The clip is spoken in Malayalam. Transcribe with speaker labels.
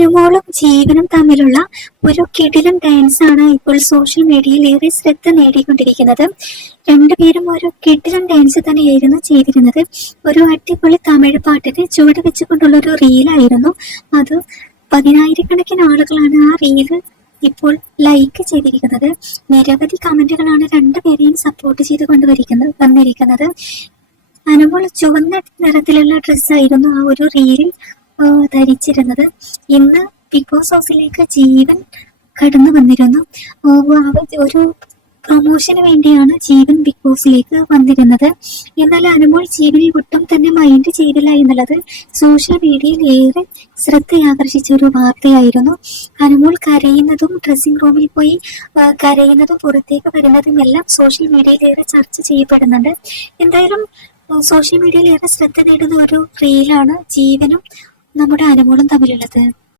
Speaker 1: അനുമോളും ജീവനും തമ്മിലുള്ള ഒരു കിടിലൻ ഡാൻസ് ആണ് ഇപ്പോൾ സോഷ്യൽ മീഡിയയിൽ ഏറെ ശ്രദ്ധ നേടിക്കൊണ്ടിരിക്കുന്നത്. രണ്ടുപേരും ഒരു കിടിലൻ ഡാൻസ് തന്നെയായിരുന്നു ചെയ്തിരുന്നത്. ഒരു അടിപൊളി തമിഴ് പാട്ടിന് ചുവട് വെച്ചുകൊണ്ടുള്ള ഒരു റീലായിരുന്നു അത്. പതിനായിരക്കണക്കിന് ആളുകളാണ് ആ റീൽ ഇപ്പോൾ ലൈക്ക് ചെയ്തിരിക്കുന്നത്. നിരവധി കമന്റുകളാണ് രണ്ടുപേരെയും സപ്പോർട്ട് ചെയ്ത് കൊണ്ടുവരിക്കുന്നത് വന്നിരിക്കുന്നത്. അനുമോൾ ചുവന്ന നിറത്തിലുള്ള ഡ്രസ്സായിരുന്നു ആ ഒരു റീലിൽ ധരിച്ചിരുന്നത്. ഇന്ന് ബിഗ് ബോസ് ഹൗസിലേക്ക് ജീവൻ കടന്നു വന്നിരുന്നു. ഒരു പ്രൊമോഷന് വേണ്ടിയാണ് ജീവൻ ബിഗ് ബോസിലേക്ക് വന്നിരുന്നത്. എന്നാൽ അനുമോൾ ജീവനിൽ ഒട്ടും തന്നെ മൈൻഡ് ചെയ്തില്ല എന്നുള്ളത് സോഷ്യൽ മീഡിയയിൽ ഏറെ ശ്രദ്ധയാകർഷിച്ച ഒരു വാർത്തയായിരുന്നു. അനുമോൾ കരയുന്നതും ഡ്രസ്സിംഗ് റൂമിൽ പോയി കരയുന്നതും പുറത്തേക്ക് വരുന്നതും എല്ലാം സോഷ്യൽ മീഡിയയിൽ ഏറെ ചർച്ച ചെയ്യപ്പെടുന്നുണ്ട്. എന്തായാലും സോഷ്യൽ മീഡിയയിൽ ഏറെ ശ്രദ്ധ നേടുന്ന ഒരു റീലാണ് ജീവനും നമ്മുടെ അനുമോളും തമ്മിലുള്ളത്.